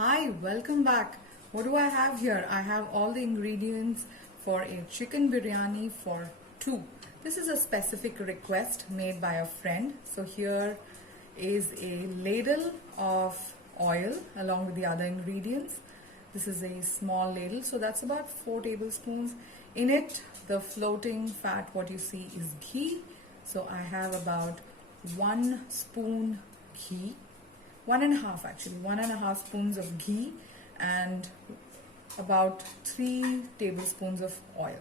Hi, welcome back. What do I have here? I have all the ingredients for a chicken biryani for two. This is a specific request made by a friend. So here is a ladle of oil along with the other ingredients. This is a small ladle, so that's about 4 tablespoons. In it, the floating fat, what you see is ghee. So I have about 1 spoon ghee. 1.5 actually, 1.5 spoons of ghee and about 3 tablespoons of oil.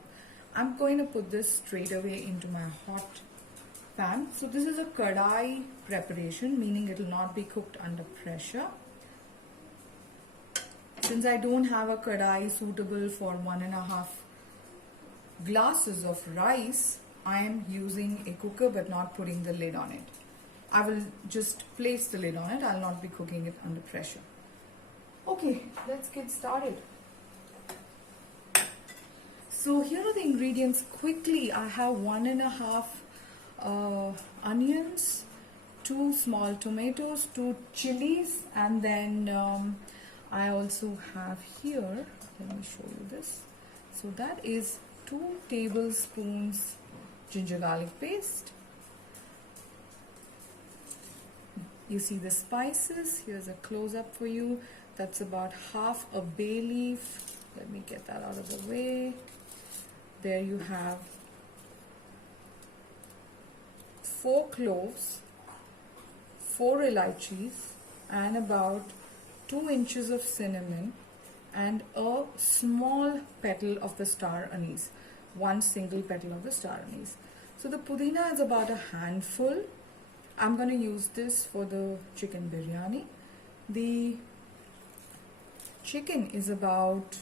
I'm going to put this straight away into my hot pan. So this is a kadai preparation, meaning it will not be cooked under pressure. Since I don't have a kadai suitable for 1.5 glasses of rice, I am using a cooker but not putting the lid on it. I will just place the lid on it. I'll not be cooking it under pressure. Okay, let's get started. So here are the ingredients quickly. I have 1.5 onions, 2 small tomatoes, 2 chilies, and then I also have here, let me show you this. So that is 2 tablespoons ginger garlic paste. You see the spices. Here's a close-up for you. That's about half a bay leaf. Let me get that out of the way. There you have 4 cloves, 4 elaichis, and about 2 inches of cinnamon, and a small petal of the star anise. 1 single petal of the star anise. So the pudina is about a handful. I'm going to use this for the chicken biryani. The chicken is about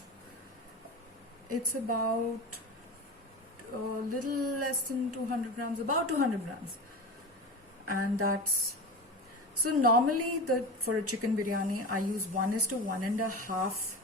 a little less than 200 grams, about 200 grams. And that's, so normally for a chicken biryani, I use 1:1.5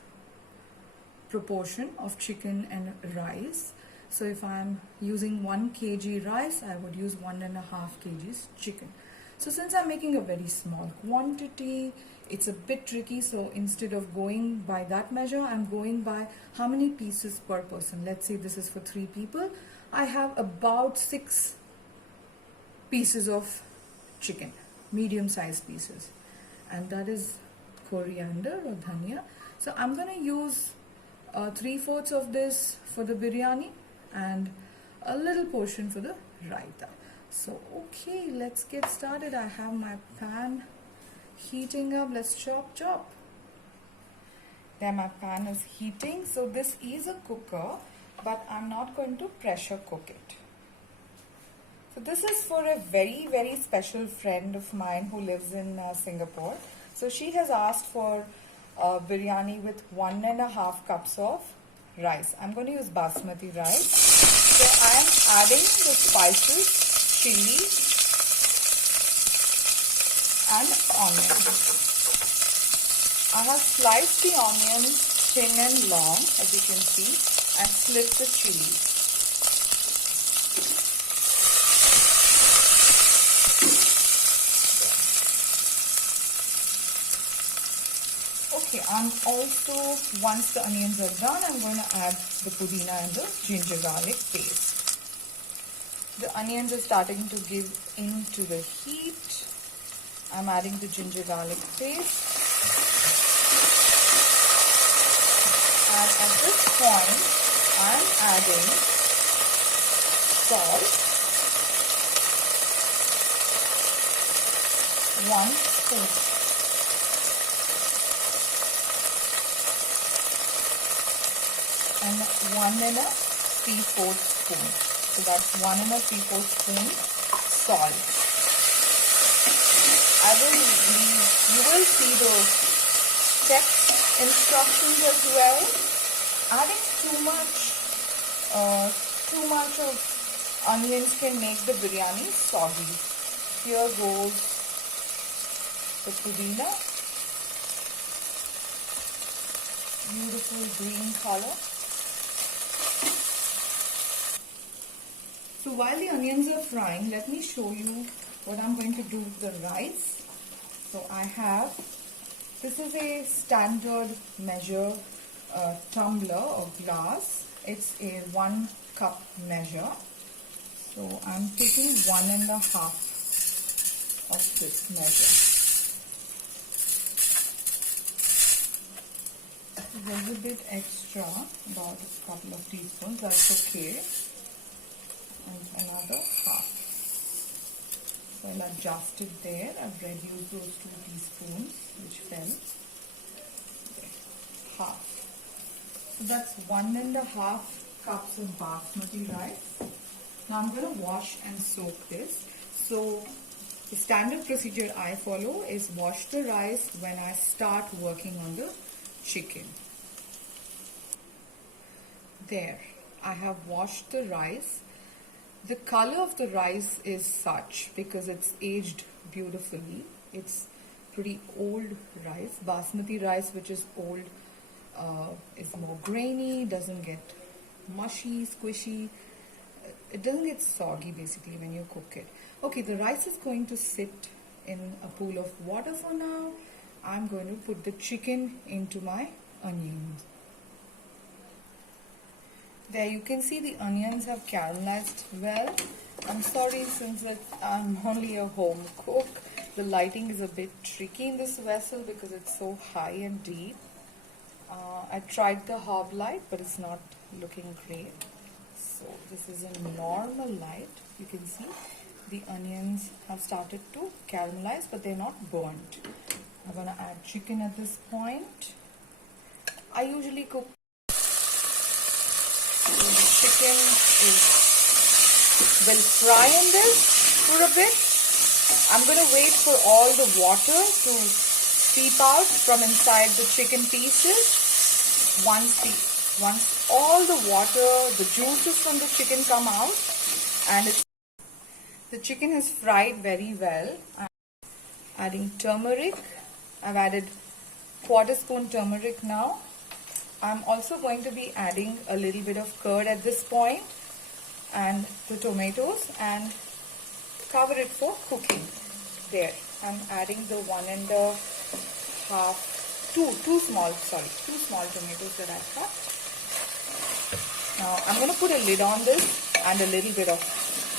proportion of chicken and rice. So if I'm using 1 kg rice, I would use 1.5 kgs chicken. So since I'm making a very small quantity, it's a bit tricky. So instead of going by that measure, I'm going by how many pieces per person. Let's say this is for 3 people. I have about 6 pieces of chicken, medium-sized pieces. And that is coriander or dhania. So I'm going to use 3/4 of this for the biryani and a little portion for the raita. So okay, let's get started. I have my pan heating up. Let's chop. There, my pan is heating. So this is a cooker, but I'm not going to pressure cook it. So this is for a very, very special friend of mine who lives in Singapore. So she has asked for biryani with 1.5 cups of rice. I'm going to use basmati rice. So I'm adding the spices, chilli and onion. I have sliced the onions thin and long, as you can see, and slit the chilli. Okay, I'm also, once the onions are done, I'm going to add the pudina and the ginger garlic paste. The onions are starting to give into the heat. I'm adding the ginger garlic paste. And at this point, I'm adding salt, 1 spoon. And 1 3/4 spoon. So that's 1 3/4 spoon salt. You will see those text instructions as well. Adding too much of onions can make the biryani soggy. Here goes the pudina. Beautiful green color. So while the onions are frying, let me show you what I'm going to do with the rice. So I have This is a standard measure tumbler or glass. It's a 1 cup measure. So I'm taking 1.5 of this measure. There's a bit extra, about a couple of teaspoons, that's okay. And another half. So I'll adjust it there. I've reduced those 2 teaspoons which fell. There. Half. So that's 1.5 cups of basmati rice. Now I'm going to wash and soak this. So the standard procedure I follow is wash the rice when I start working on the chicken. There, I have washed the rice. The color of the rice is such because it's aged beautifully. It's pretty old rice. Basmati rice, which is old, is more grainy, doesn't get mushy, squishy. It doesn't get soggy basically when you cook it. Okay, the rice is going to sit in a pool of water for now. I'm going to put the chicken into my onions. There you can see the onions have caramelized well. I'm sorry, since I'm only a home cook, the lighting is a bit tricky in this vessel because it's so high and deep. I tried the hob light, but it's not looking great. So this is a normal light. You can see the onions have started to caramelize, but they're not burnt. I'm going to add chicken at this point. I usually cook. So the chicken will fry in this for a bit. I'm going to wait for all the water to seep out from inside the chicken pieces. Once all the water, the juices from the chicken come out, and the chicken is fried very well. I'm adding turmeric. I've added 1/4 spoon turmeric now. I'm also going to be adding a little bit of curd at this point and the tomatoes and cover it for cooking. There, I'm adding the 2 small tomatoes that I have. Now I'm going to put a lid on this and a little bit of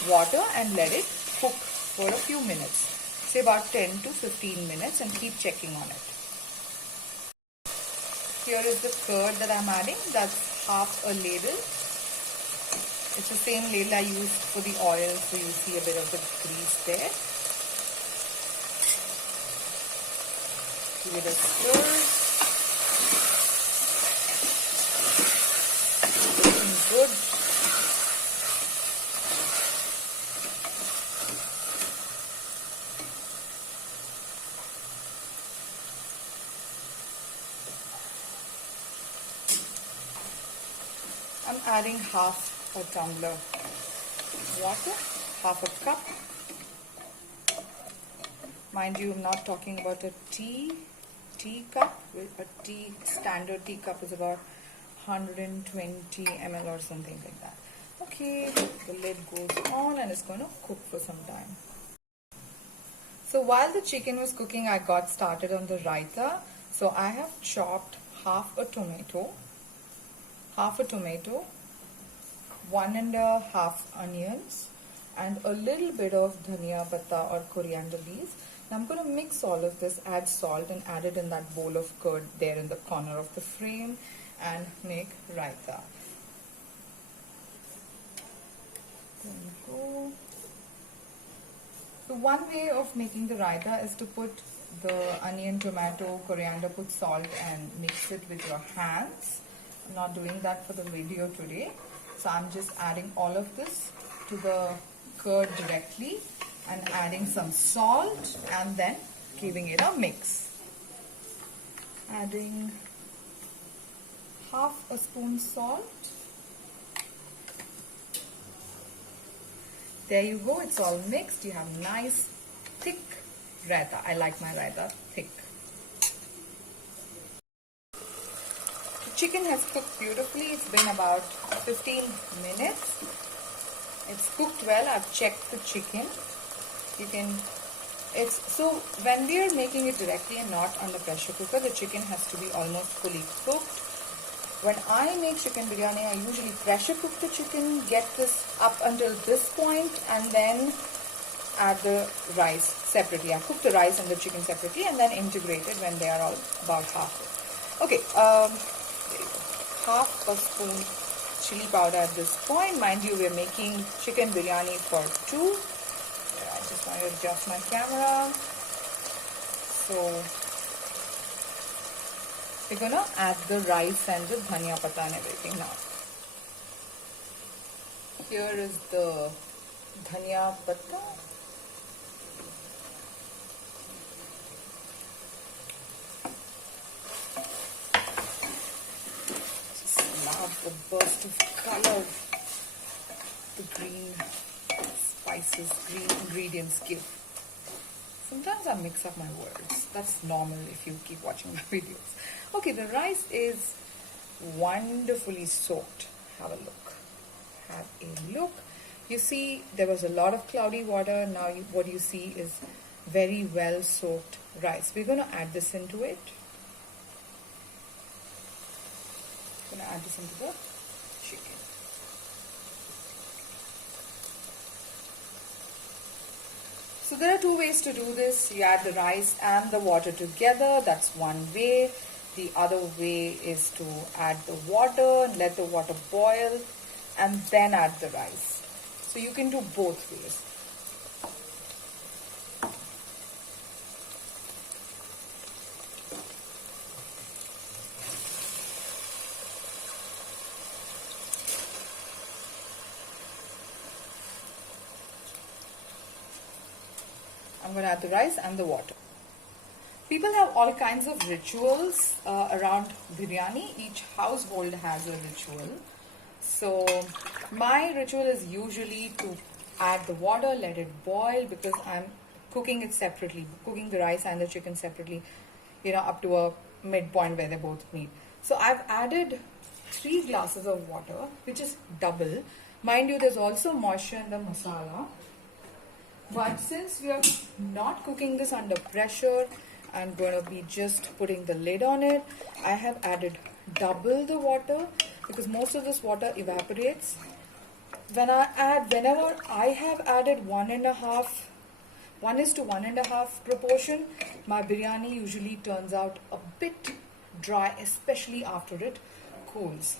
water and let it cook for a few minutes, say about 10 to 15 minutes, and keep checking on it. Here is the curd that I'm adding. That's half a ladle. It's the same ladle I used for the oil, so you see a bit of the grease there. Give it a stir. Looking good. I'm adding half a tumbler water, half a cup. Mind you, I'm not talking about a tea cup. A standard tea cup is about 120 ml or something like that. Okay, the lid goes on and it's going to cook for some time. So while the chicken was cooking, I got started on the raita. So I have chopped half a tomato, 1.5 onions, and a little bit of dhania patta or coriander leaves. Now I'm going to mix all of this, add salt, and add it in that bowl of curd there in the corner of the frame and make raita. There you go. So one way of making the raita is to put the onion, tomato, coriander, put salt and mix it with your hands. I'm not doing that for the video today. So I'm just adding all of this to the curd directly and adding some salt and then giving it a mix. Adding half a spoon salt. There you go, it's all mixed. You have nice thick raita. I like my raita thick. The chicken has cooked beautifully. It's been about 15 minutes. It's cooked well. I've checked the chicken. You can It's so when we are making it directly and not on the pressure cooker, the chicken has to be almost fully cooked. When I make chicken biryani, I usually pressure cook the chicken, get this up until this point, and then add the rice separately. I cook the rice and the chicken separately and then integrate it when they are all about halfway. Okay, there you go. Half a spoon chili powder at this point. Mind you, we're making chicken biryani for two. I just want to adjust my camera. So we're gonna add the rice and the dhania pata and everything now. Here is the dhania pata. Just love the burst of color the green spices, green ingredients give. Sometimes I mix up my words. That's normal if you keep watching my videos. Okay, the rice is wonderfully soaked. Have a look. Have a look. You see, there was a lot of cloudy water. Now what you see is very well soaked rice. We're going to add this into it. I'm going to add this into the chicken. So there are two ways to do this. You add the rice and the water together. That's one way. The other way is to add the water, let the water boil, and then add the rice. So you can do both ways. I'm going to add the rice and the water. People have all kinds of rituals around biryani. Each household has a ritual. So my ritual is usually to add the water, let it boil, because I'm cooking it separately, cooking the rice and the chicken separately, up to a midpoint where they both meet. So I've added 3 glasses of water, which is double. Mind you, there's also moisture in the masala. But since we are not cooking this under pressure, I'm going to be just putting the lid on it. I have added double the water because most of this water evaporates. Whenever I have added 1:1 to 1:1 proportion, my biryani usually turns out a bit dry, especially after it cools.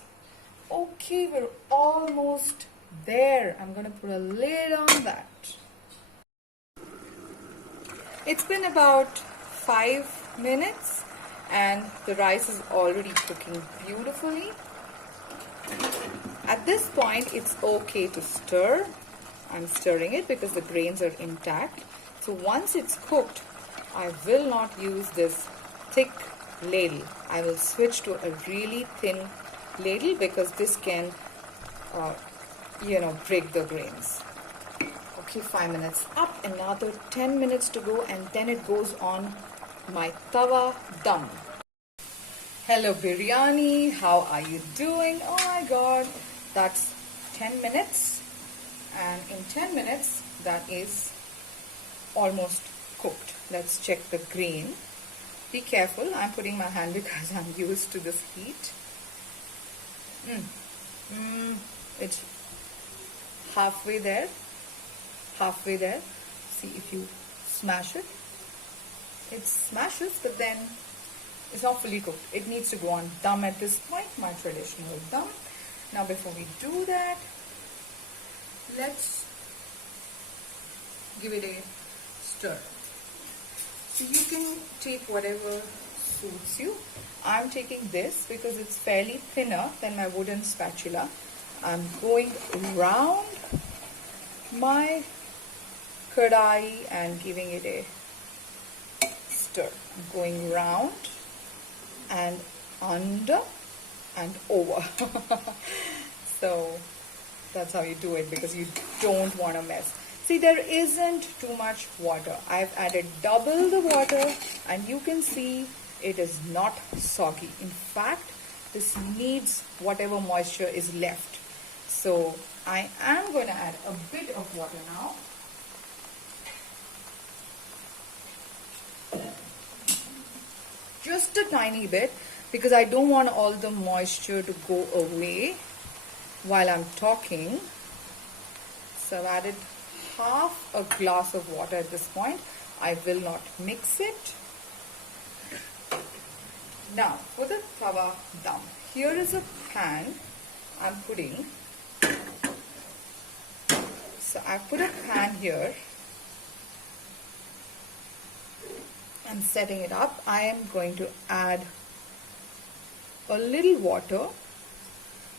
Okay, we're almost there. I'm going to put a lid on that. It's been about 5 minutes and the rice is already cooking beautifully. At this point, it's okay to stir. I'm stirring it because the grains are intact. So once it's cooked, I will not use this thick ladle. I will switch to a really thin ladle because this can, break the grains. Okay, 5 minutes up, another 10 minutes to go, and then it goes on my tawa dum. Hello biryani, how are you doing? Oh my god, that's 10 minutes, and in 10 minutes that is almost cooked. Let's check the grain. Be careful, I'm putting my hand because I'm used to this heat. It's halfway there. See if you smash it. It smashes, but then it's not fully cooked. It needs to go on dum at this point, my traditional dum. Now before we do that, let's give it a stir. So you can take whatever suits you. I'm taking this because it's fairly thinner than my wooden spatula. I'm going around my kadai and giving it a stir. I'm going round and under and over. So that's how you do it because you don't want to mess. See, there isn't too much water. I've added double the water and you can see it is not soggy. In fact, this needs whatever moisture is left. So I am going to add a bit of water now. Just a tiny bit, because I don't want all the moisture to go away while I'm talking. So I've added half a glass of water at this point. I will not mix it. Now for the tawa dum, here is a pan I'm putting. So I put a pan here. I'm setting it up. I am going to add a little water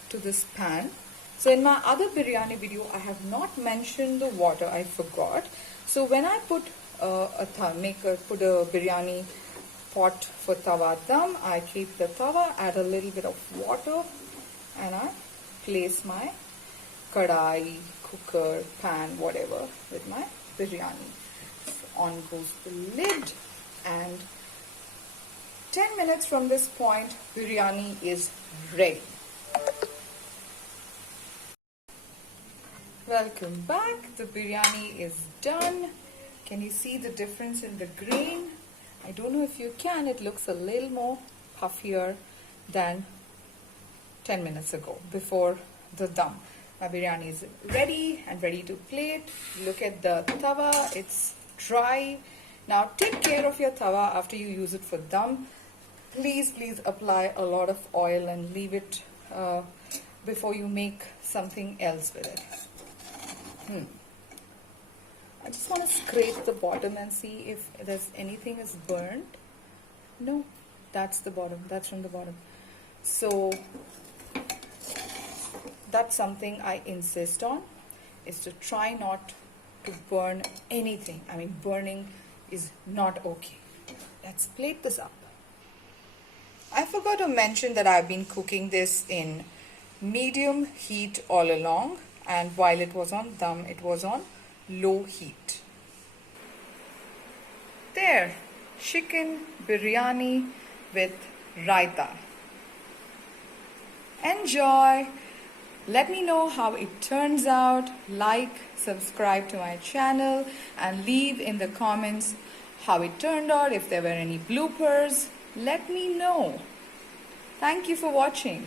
to this pan. So in my other biryani video, I have not mentioned the water. I forgot. So when I put put a biryani pot for tawa dum, I keep the tawa, add a little bit of water, and I place my kadai, cooker, pan, whatever with my biryani. So on goes the lid, and 10 minutes from this point, biryani is ready. Welcome back. The biryani is done. Can you see the difference in the grain? I don't know if you can. It looks a little more puffier than 10 minutes ago, before the dum. My biryani is ready and ready to plate. Look at the tawa. It's dry. Now take care of your tawa after you use it for dum. Please apply a lot of oil and leave it before you make something else with it. I just want to scrape the bottom and see if there's anything is burnt. No, that's the bottom. That's from the bottom. So that's something I insist on, is to try not to burn anything. I mean, burning is not okay. Let's plate this up. I forgot to mention that I've been cooking this in medium heat all along, and while it was on dum, it was on low heat. There, chicken biryani with raita. Enjoy! Let me know how it turns out. Like, subscribe to my channel, and leave in the comments how it turned out. If there were any bloopers, let me know. Thank you for watching.